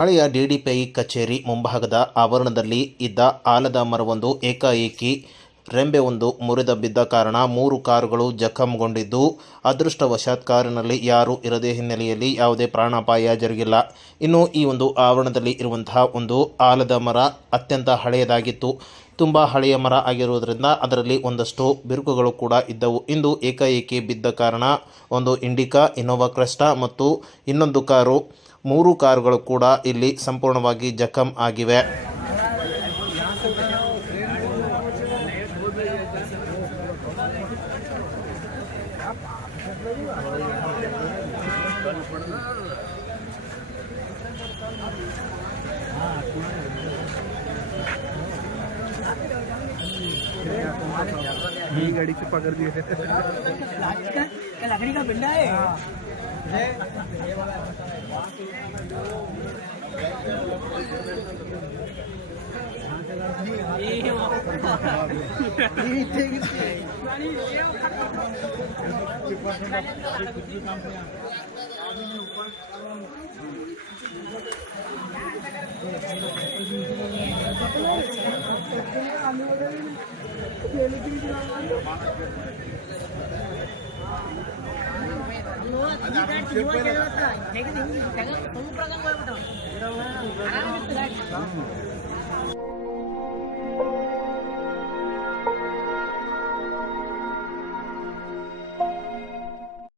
ಹಳೆಯ ಡಿಡಿಪಿಐ ಕಚೇರಿ ಮುಂಭಾಗದ ಆವರಣದಲ್ಲಿ ಇದ್ದ ಆಲದ ಮರವೊಂದು ಏಕಾಏಕಿ ರೆಂಬೆಯೊಂದು ಮುರಿದು ಬಿದ್ದ ಕಾರಣ 3 ಕಾರುಗಳು ಜಖಂಗೊಂಡಿದ್ದು, ಅದೃಷ್ಟವಶಾತ್ ಕಾರಿನಲ್ಲಿ ಯಾರೂ ಇರದ ಹಿನ್ನೆಲೆಯಲ್ಲಿ ಯಾವುದೇ ಪ್ರಾಣಾಪಾಯ ಜರುಗಿಲ್ಲ. ಇನ್ನು ಈ ಒಂದು ಆವರಣದಲ್ಲಿ ಇರುವಂತಹ ಒಂದು ಆಲದ ಮರ ಅತ್ಯಂತ ಹಳೆಯದಾಗಿತ್ತು. ತುಂಬ ಹಳೆಯ ಮರ ಆಗಿರುವುದರಿಂದ ಅದರಲ್ಲಿ ಒಂದಷ್ಟು ಬಿರುಕುಗಳು ಕೂಡ ಇದ್ದವು. ಇಂದು ಏಕಾಏಕಿ ಬಿದ್ದ ಕಾರಣ ಒಂದು ಇಂಡಿಕಾ, ಇನೋವಾ ಕ್ರೆಸ್ಟಾ ಮತ್ತು ಇನ್ನೊಂದು ಕಾರು, 3 ಕಾರುಗಳು ಕೂಡ ಇಲ್ಲಿ ಸಂಪೂರ್ಣವಾಗಿ ಜಖಂ ಆಗಿವೆ. गाड़ी से पकड़ दिए लकड़ी का बिंडा है।